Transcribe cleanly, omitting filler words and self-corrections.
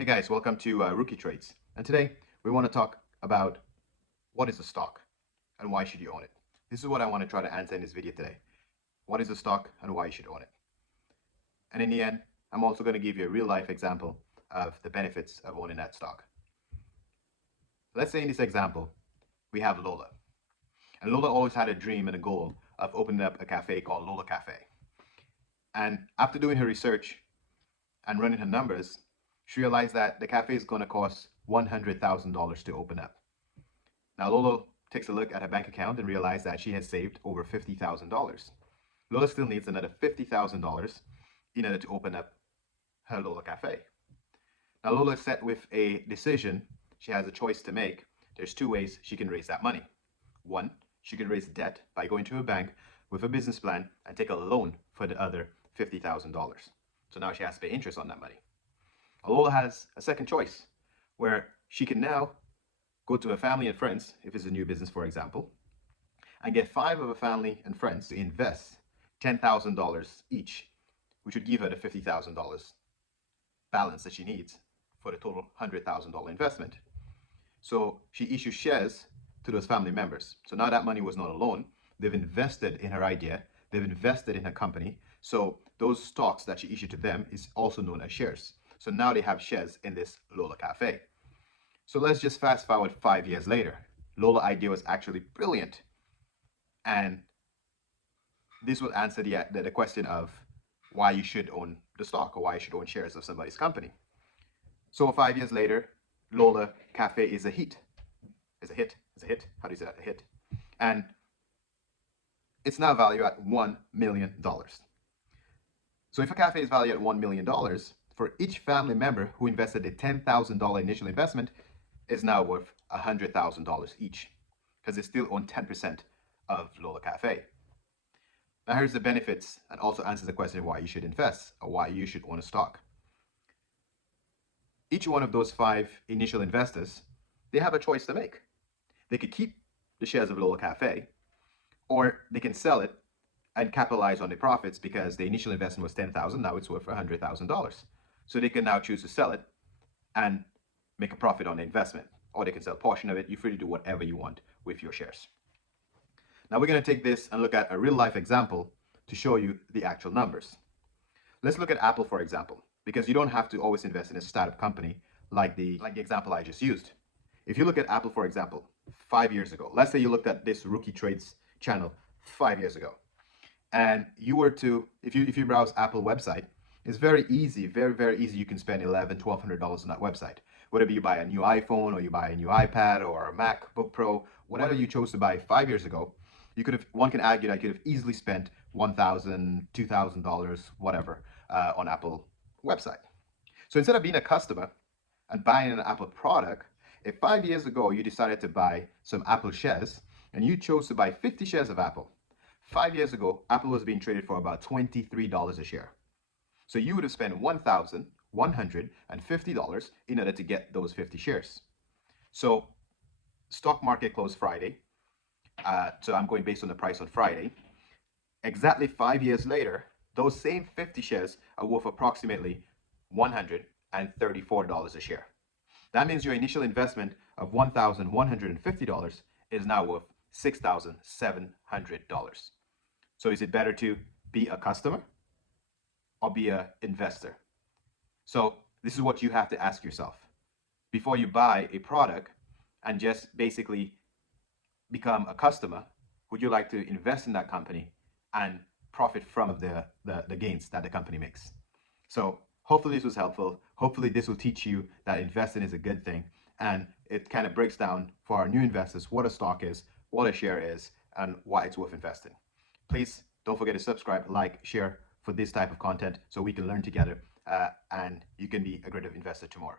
Hey guys, welcome to Rookie Trades. And today we want to talk about what is a stock and why should you own it. This is what I want to try to answer in this video today. What is a stock and why you should own it? And in the end, I'm also going to give you a real life example of the benefits of owning that stock. Let's say in this example, we have Lola. And Lola always had a dream and a goal of opening up a cafe called Lola Cafe. And after doing her research and running her numbers, she realized that the cafe is going to cost $100,000 to open up. Now Lola takes a look at her bank account and realizes that she has saved over $50,000. Lola still needs another $50,000 in order to open up her Lola Cafe. Now Lola is set with a decision. She has a choice to make. There's two ways she can raise that money. One, she can raise debt by going to a bank with a business plan and take a loan for the other $50,000. So now she has to pay interest on that money. Lola has a second choice where she can now go to her family and friends, if it's a new business, for example, and get 5 of her family and friends to invest $10,000 each, which would give her the $50,000 balance that she needs for the total $100,000 investment. So she issues shares to those family members. So now that money was not a loan. They've invested in her idea. They've invested in her company. So those stocks that she issued to them is also known as shares. So now they have shares in this Lola Cafe. So let's just fast forward 5 years later. Lola's idea was actually brilliant. And this will answer the question of why you should own the stock or why you should own shares of somebody's company. So 5 years later, Lola Cafe is a hit. It's a hit. It's a hit. How do you say that? A hit. And it's now valued at $1 million. So if a cafe is valued at $1 million, for each family member who invested a $10,000 initial investment is now worth $100,000 each, because they still own 10% of Lola Cafe. Now here's the benefits and also answers the question of why you should invest or why you should own a stock. Each one of those 5 initial investors, they have a choice to make. They could keep the shares of Lola Cafe, or they can sell it and capitalize on the profits because the initial investment was $10,000, now it's worth $100,000. So they can now choose to sell it and make a profit on the investment, or they can sell a portion of it. You're free to do whatever you want with your shares. Now we're going to take this and look at a real life example to show you the actual numbers. Let's look at Apple, for example, because you don't have to always invest in a startup company like the example I just used. If you look at Apple, for example, 5 years ago, let's say you looked at this Rookie Trades channel 5 years ago, and you were to, if you browse Apple website, it's very easy, very easy. You can spend $1,100, $1,200 on that website. Whether you buy a new iPhone or you buy a new iPad or a MacBook Pro, whatever you chose to buy 5 years ago, one can argue that you could have easily spent $1,000, $2,000, whatever, on Apple website. So instead of being a customer and buying an Apple product, if 5 years ago you decided to buy some Apple shares and you chose to buy 50 shares of Apple, 5 years ago, Apple was being traded for about $23 a share. So you would have spent $1,150 in order to get those 50 shares. So stock market closed Friday. So I'm going based on the price on Friday. Exactly 5 years later, those same 50 shares are worth approximately $134 a share. That means your initial investment of $1,150 is now worth $6,700. So is it better to be a customer or be an investor? So this is what you have to ask yourself before you buy a product and just basically become a customer. Would you like to invest in that company and profit from the gains that the company makes? So hopefully this was helpful. Hopefully this will teach you that investing is a good thing, and it kind of breaks down for our new investors what a stock is, what a share is, and why it's worth investing. Please don't forget to subscribe, like, share for this type of content so we can learn together and you can be a great investor tomorrow.